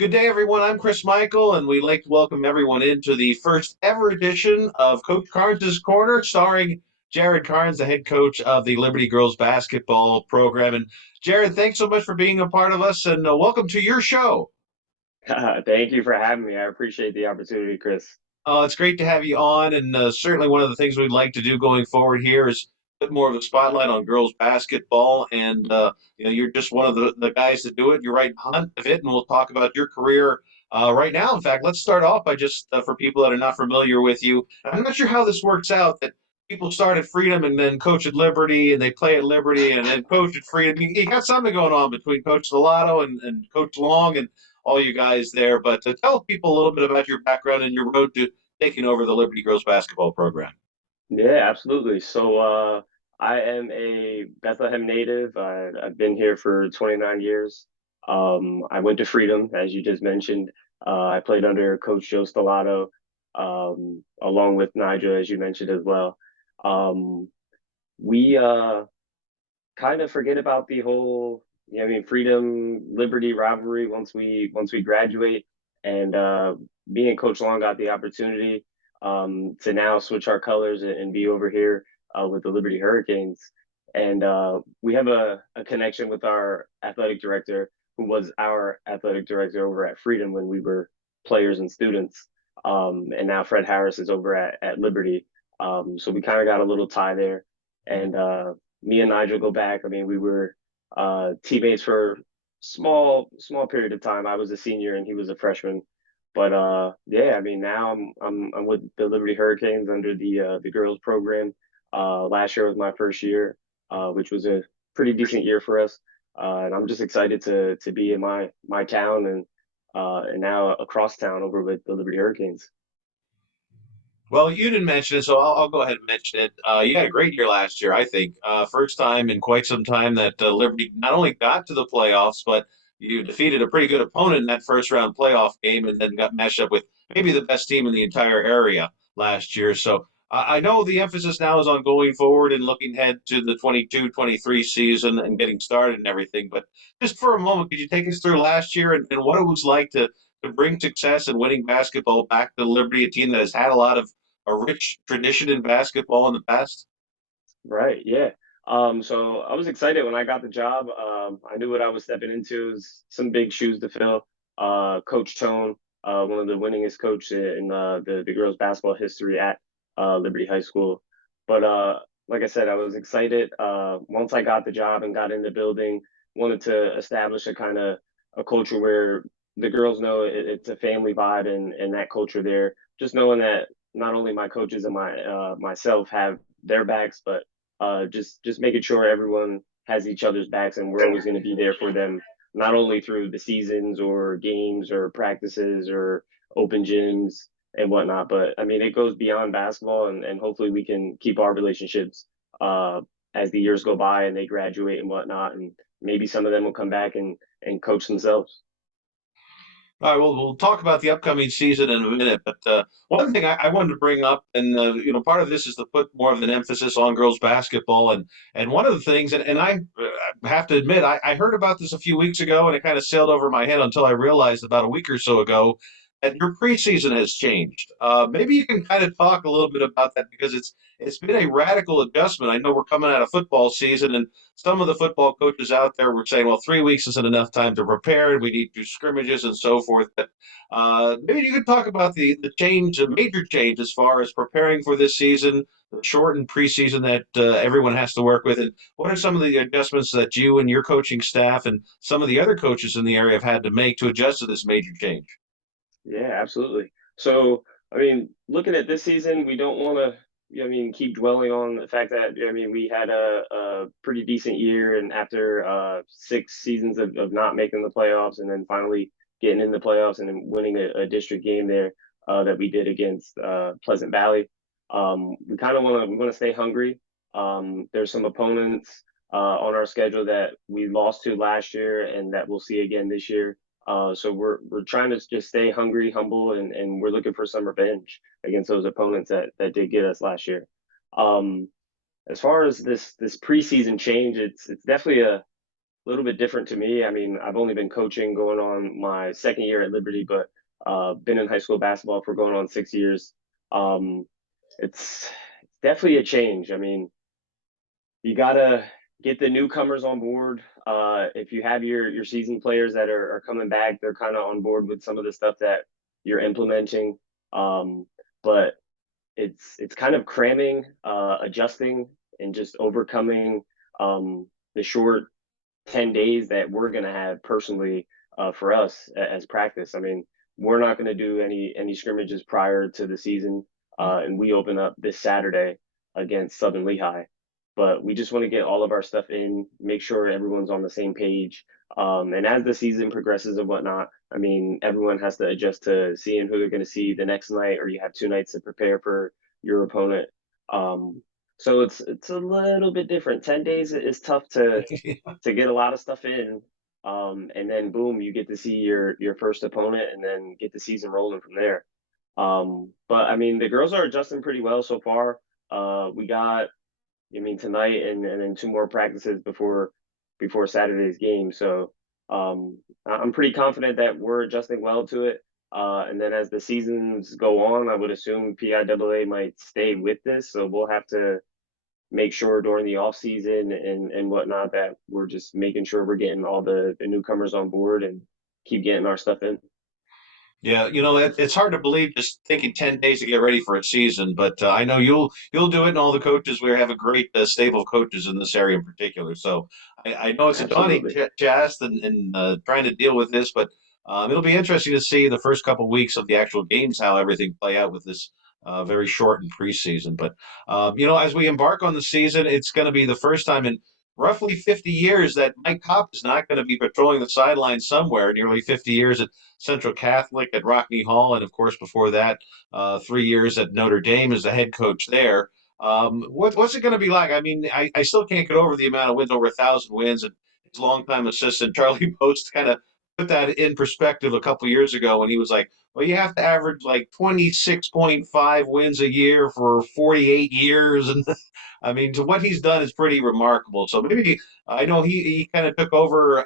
Good day, everyone. I'm Chris Michael, and we'd like to welcome everyone into the first ever edition of Coach Carnes' Corner, starring Jarrett Carnes, the head coach of the Liberty Girls basketball program. And Jarrett, thanks so much for being a part of us, and welcome to your show. Thank you for having me. I appreciate the opportunity, Chris. It's great to have you on, and certainly one of the things we'd like to do going forward here is put more of a spotlight on girls basketball. And you're just one of the guys that do it. You're right behind of it, and we'll talk about your career right now. In fact, let's start off by just for people that are not familiar with you. I'm not sure how this works out. That people start at Freedom and then coach at Liberty, and they play at Liberty and then coach at Freedom. You got something going on between Coach Stellato and Coach Long and all you guys there. But tell people a little bit about your background and your road to taking over the Liberty Girls basketball program. Yeah, absolutely. I am a Bethlehem native. I've been here for 29 years. I went to Freedom, as you just mentioned. I played under Coach Joe Stellato, along with Nigel, as you mentioned as well. Um, we kind of forget about the whole, freedom, liberty rivalry once we graduate. And me and Coach Long got the opportunity to now switch our colors and be over here with the Liberty Hurricanes. And we have a connection with our athletic director, who was our athletic director over at Freedom when we were players and students. And now Fred Harris is over at Liberty. So we kind of got a little tie there. And me and Nigel go back. I mean, we were teammates for small period of time. I was a senior and he was a freshman. But yeah, I mean, now I'm with the Liberty Hurricanes under the girls program. Last year was my first year, which was a pretty decent year for us. And I'm just excited to be in my town and now across town over with the Liberty Hurricanes. Well, you didn't mention it, so I'll go ahead and mention it. You had a great year last year, I think. First time in quite some time that Liberty not only got to the playoffs, but you defeated a pretty good opponent in that first round playoff game and then got matched up with maybe the best team in the entire area last year. So I know the emphasis now is on going forward and looking ahead to the 22-23 season and getting started and everything. But just for a moment, could you take us through last year and what it was like to bring success and winning basketball back to Liberty, a team that has had a rich tradition in basketball in the past? Right. Yeah. So I was excited when I got the job. I knew what I was stepping into. It was some big shoes to fill. Coach Tone, one of the winningest coaches in the girls basketball history at Liberty High School. But like I said, I was excited. Once I got the job and got in the building, wanted to establish a kind of a culture where the girls know it's a family vibe and that culture there. Just knowing that not only my coaches and myself have their backs, but just making sure everyone has each other's backs and we're always going to be there for them, not only through the seasons or games or practices or open gyms and whatnot, but I mean, it goes beyond basketball and hopefully we can keep our relationships uh, as the years go by and they graduate and whatnot. And maybe some of them will come back and coach themselves. All right, well, we'll talk about the upcoming season in a minute, but one thing I wanted to bring up, and part of this is to put more of an emphasis on girls basketball, and one of the things, and I have to admit, I heard about this a few weeks ago, and it kind of sailed over my head until I realized about a week or so ago that your preseason has changed. Maybe you can kind of talk a little bit about that because it's been a radical adjustment. I know we're coming out of football season, and some of the football coaches out there were saying, well, 3 weeks isn't enough time to prepare, and we need to do scrimmages and so forth. But maybe you could talk about the change, the major change as far as preparing for this season, the shortened preseason that everyone has to work with, and what are some of the adjustments that you and your coaching staff and some of the other coaches in the area have had to make to adjust to this major change? Yeah, absolutely. So, I mean, looking at this season, we don't want to, keep dwelling on the fact that, we had a pretty decent year, and after 6 seasons of not making the playoffs, and then finally getting in the playoffs and then winning a district game there that we did against Pleasant Valley, we kind of want to stay hungry. There's some opponents on our schedule that we lost to last year, and that we'll see again this year. So we're trying to just stay hungry, humble, and we're looking for some revenge against those opponents that did get us last year. Um, as far as this preseason change, it's definitely little bit different to me. I mean, I've only been coaching going on my second year at Liberty, but been in high school basketball for going on 6 years. Um, it's definitely a change. I mean, you gotta get the newcomers on board. If you have your seasoned players that are coming back, they're kind of on board with some of the stuff that you're implementing. But it's kind of cramming, adjusting, and just overcoming the short 10 days that we're going to have personally for us as practice. I mean, we're not going to do any scrimmages prior to the season, and we open up this Saturday against Southern Lehigh. But we just want to get all of our stuff in, make sure everyone's on the same page. And as the season progresses and whatnot, I mean, everyone has to adjust to seeing who they're going to see the next night, or you have 2 nights to prepare for your opponent. Um, so it's a little bit different. 10 days is tough to get a lot of stuff in. And then boom, you get to see your first opponent, and then get the season rolling from there. But I mean, the girls are adjusting pretty well so far. We got, I mean, tonight and then 2 more practices before Saturday's game. So I'm pretty confident that we're adjusting well to it. And then as the seasons go on, I would assume PIAA might stay with this. So we'll have to make sure during the off season and whatnot that we're just making sure we're getting all the newcomers on board and keep getting our stuff in. Yeah, it's hard to believe just thinking 10 days to get ready for a season, but I know you'll do it, and all the coaches. We have a great stable of coaches in this area in particular. So I know it's a daunting Absolutely. task and trying to deal with this, but it'll be interesting to see the first couple weeks of the actual games how everything play out with this very shortened preseason. But as we embark on the season, it's going to be the first time in roughly 50 years that Mike Kopp is not going to be patrolling the sidelines somewhere. Nearly 50 years Central Catholic at Rockney Hall, and of course before that, 3 years at Notre Dame as the head coach there. What's it going to be like? I mean, I still can't get over the amount of wins, over 1,000 wins, and his longtime assistant Charlie Post kind of put that in perspective a couple years ago when he was like, "Well, you have to average like 26.5 wins a year for 48 years," and I mean, to what he's done is pretty remarkable. So maybe I know he kind of took over.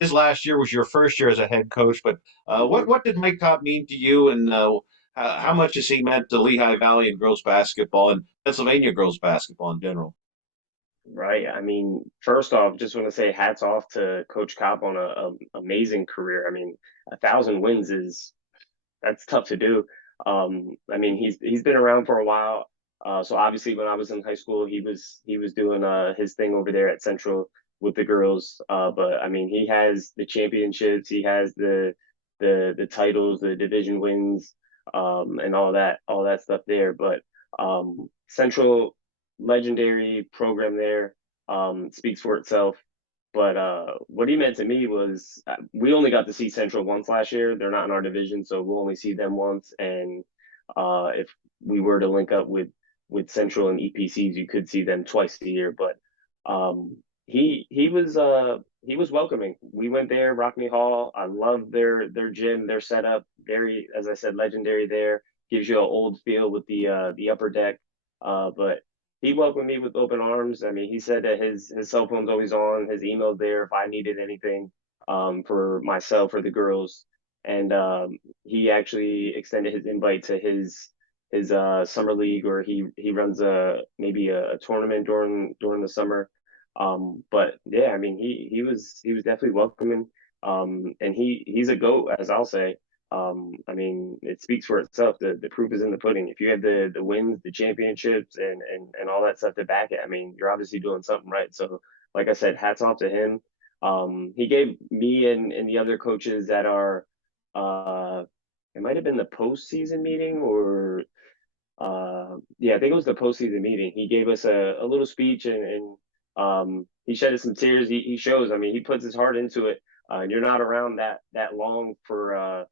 His last year was your first year as a head coach, but what Hmm. what did Mike Cobb mean to you, and how much has he meant to Lehigh Valley and girls basketball and Pennsylvania girls basketball in general? Right. I mean, first off, just want to say hats off to Coach Kopp on a amazing career. I mean, 1,000 wins is that's tough to do. I mean, he's been around for a while. So obviously, when I was in high school, he was doing his thing over there at Central with the girls. But I mean, he has the championships, he has the titles, the division wins, and all that stuff there. But Central, legendary program there, speaks for itself. But what he meant to me was we only got to see Central once last year. They're not in our division, so we'll only see them once. And if we were to link up with Central and EPCs, you could see them twice a year. But he was welcoming. We went there, Rockney Hall. I love their gym, their setup. Very, as I said, legendary there. Gives you an old feel with the upper deck. But he welcomed me with open arms. I mean, he said that his cell phone's always on, his email's there if I needed anything for myself or the girls. And he actually extended his invite to his summer league, or he runs maybe a tournament during the summer. But yeah, I mean, he was definitely welcoming. And he's a goat, as I'll say. I mean, it speaks for itself. The proof is in the pudding. If you have the wins, the championships, and all that stuff to back it, I mean, you're obviously doing something right. So, like I said, hats off to him. He gave me and the other coaches that are, uh, it might have been the postseason meeting, or yeah, I think it was the postseason meeting. He gave us a little speech, and he shed us some tears. He shows. I mean, he puts his heart into it. And you're not around that long for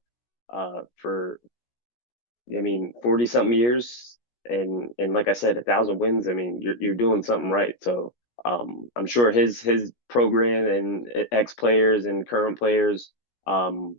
I mean 40 something years, and like I said, 1,000 wins. I mean, you're doing something right. So I'm sure his program and ex players and current players, um,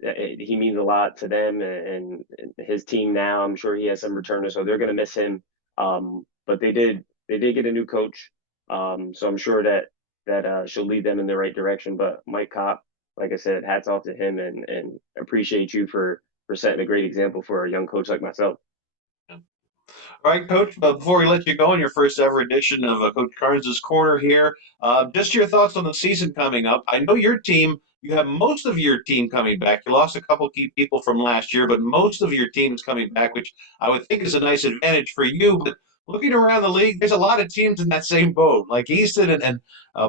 he means a lot to them, and his team now. I'm sure he has some returners, so they're gonna miss him. But they did get a new coach, so I'm sure that that she'll lead them in the right direction. But Mike Kopp, like I said, hats off to him, and appreciate you for setting a great example for a young coach like myself. All right, Coach. Before we let you go on your first ever edition of Coach Carnes' Corner here, just your thoughts on the season coming up. I know your team. You have most of your team coming back. You lost a couple key people from last year, but most of your team is coming back, which I would think is a nice advantage for you. But looking around the league, there's a lot of teams in that same boat, like Easton and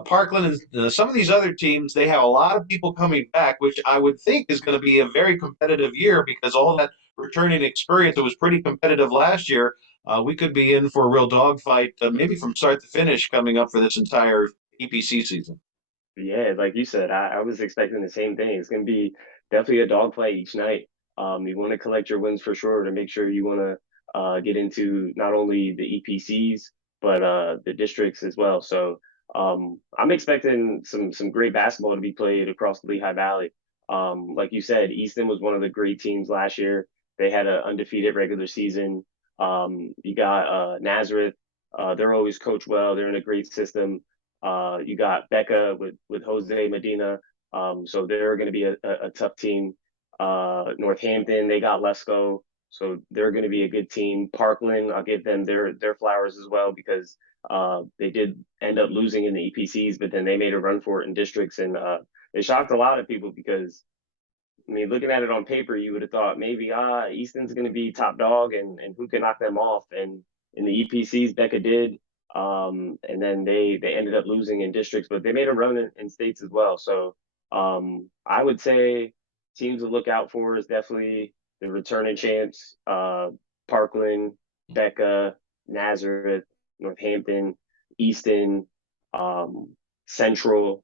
Parkland and some of these other teams. They have a lot of people coming back, which I would think is going to be a very competitive year because all that returning experience. It was pretty competitive last year. We could be in for a real dogfight, maybe from start to finish, coming up for this entire EPC season. Yeah, like you said, I was expecting the same thing. It's going to be definitely a dogfight each night. You want to collect your wins for sure to make sure you want to get into not only the EPCs but the districts as well. So I'm expecting some great basketball to be played across the Lehigh Valley. Like you said, Easton was one of the great teams last year. They had an undefeated regular season. You got Nazareth. They're always coached well. They're in a great system. You got Becca with Jose Medina. So they're going to be a tough team. Northampton, they got Lesko. So they're going to be a good team. Parkland, I'll give them their flowers as well because they did end up losing in the EPCs, but then they made a run for it in districts, and it shocked a lot of people because I mean, looking at it on paper, you would have thought maybe Easton's going to be top dog and who can knock them off. And in the EPCs, Becca did, and then they ended up losing in districts, but they made a run in states as well. So I would say teams to look out for is definitely the returning champs, Parkland, Becca, Nazareth, Northampton, Easton, Central,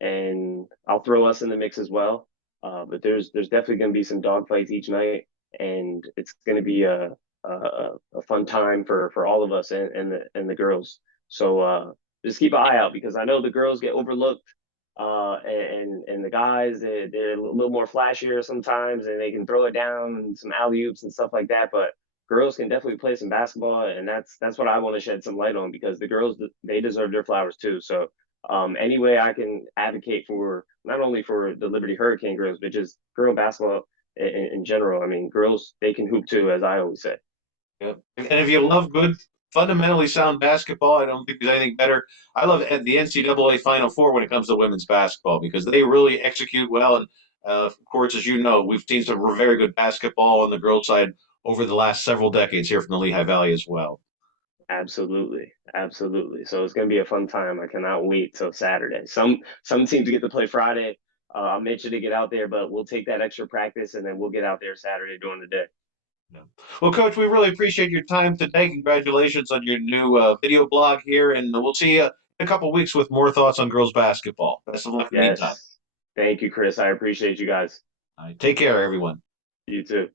and I'll throw us in the mix as well. But there's definitely going to be some dogfights each night, and it's going to be a fun time for all of us and the girls. So just keep an eye out because I know the girls get overlooked, and the guys they're a little more flashier sometimes, and they can throw it down and some alley oops and stuff like that. But girls can definitely play some basketball, and that's what I want to shed some light on because the girls they deserve their flowers too. So any way I can advocate for not only for the Liberty Hurricane girls, but just girl basketball in general. I mean, girls they can hoop too, as I always say. Yeah. And if you love good, fundamentally sound basketball, I don't think there's anything better. I love the NCAA Final Four when it comes to women's basketball because they really execute well. And of course, as you know, we've seen some very good basketball on the girls' side over the last several decades here from the Lehigh Valley as well. Absolutely, absolutely. So it's going to be a fun time. I cannot wait till Saturday. Some teams get to play Friday. I'll make sure to get out there, but we'll take that extra practice and then we'll get out there Saturday during the day. Yeah. Well, Coach, we really appreciate your time today. Congratulations on your new video blog here, and we'll see you in a couple of weeks with more thoughts on girls basketball. Best of luck in the meantime. Yes. Thank you, Chris. I appreciate you guys. All right, take care, everyone. You too.